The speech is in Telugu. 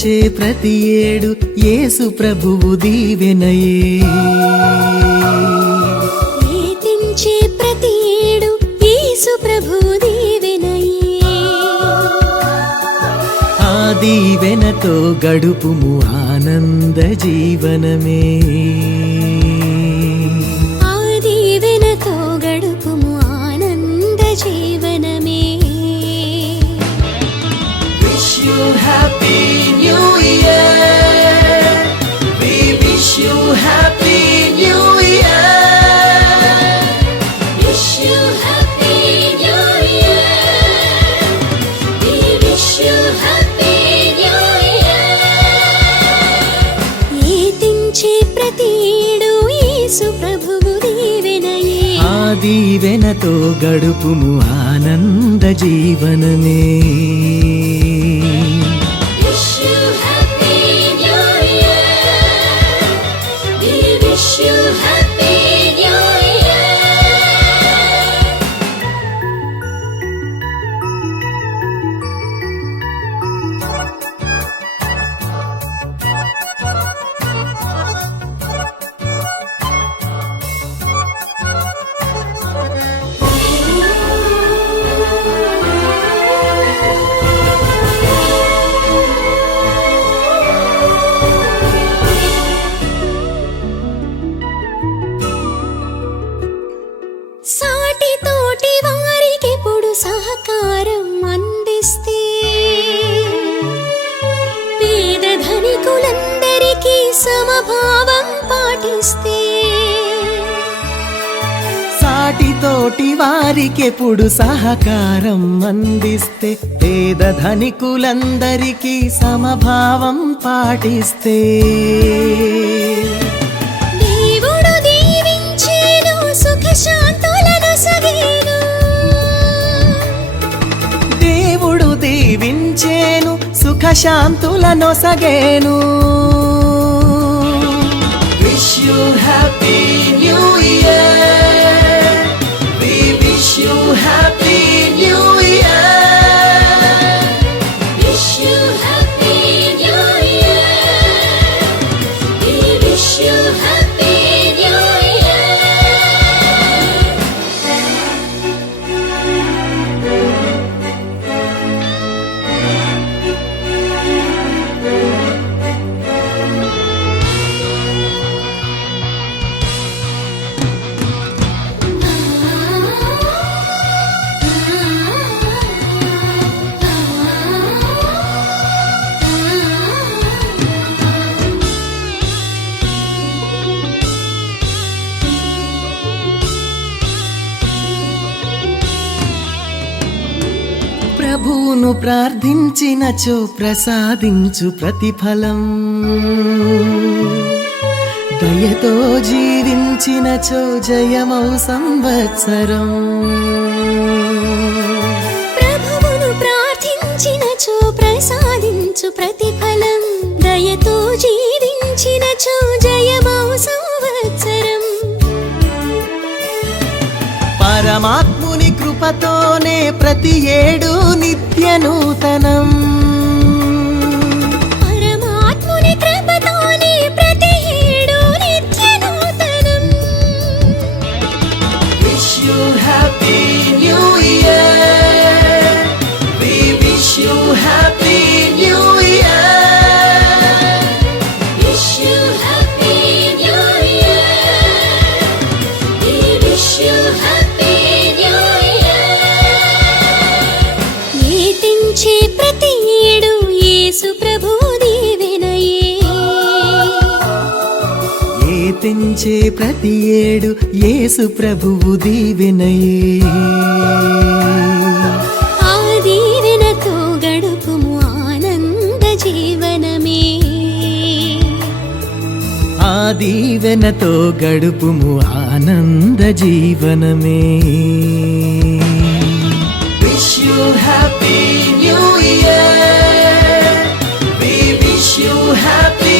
కీర్తించే ప్రతి ఏడు యేసు ప్రభువు దీవెనయే. కీర్తించే ప్రతి ఏడు యేసు ప్రభువు దీవెనయే. ఆ దీవెనతో గడుపుము ఆనంద జీవనమే. ఆ దీవెనతో గడుపుము ఆనంద జీవనమే. Wish you happy new year. We wish you happy new year. Wish you happy new year. We wish you happy new year. కీర్తించే ప్రతి ఏడు యేసు ప్రభువు దీవెనయే. ఆ దీవెనతో గడుపుము ఆనంద జీవనమే. Wish you happy new year. We wish you happy new year. సాటి తోటి వారికెప్పుడు సహకారం అందిస్తే, పేద ధనికులందరికీ సమభావం పాటిస్తే, సాటితోటి వారికెప్పుడు సహకారం అందిస్తే, పేద ధనికులందరికీ సమభావం పాటిస్తే, దేవుడు దీవించేను సుఖశాంతులను సగేను. దేవుడు దీవించేను సుఖశాంతులనొసగేను. Wish you happy new year. We wish you happy new year. Wish you happy new year. We wish you happy new year. ప్రభువును ప్రార్థించినచో ప్రసాదించు ప్రతిఫలం, దయతో జీవించినచో జయమౌ సంవత్సరం. ప్రభువును ప్రార్థించినచో ప్రసాదించు ప్రతిఫలం, దయతో జీవించినచో జయమౌ సంవత్సరం. పరమాత్ముని కృపతోనే ప్రతి ఏడు నిత్య నూతనం. పరమాత్ముని కృపతోనే ప్రతి ఏడు నిత్య నూతనం. Wish you happy new year. We wish you happy new year. Wish you happy new year. We wish you happy new year. కీర్తించే ప్రతి ఏడు యేసు ప్రభువు దీవెనయే. కీర్తించే ప్రతి ఏడు యేసు ప్రభువు దీవెనయే. ఆ దీవెనతో గడుపుము ఆనంద జీవనమే. ఆ దీవెనతో గడుపుము ఆనంద జీవనమే. Wish you happy new year. We wish you happy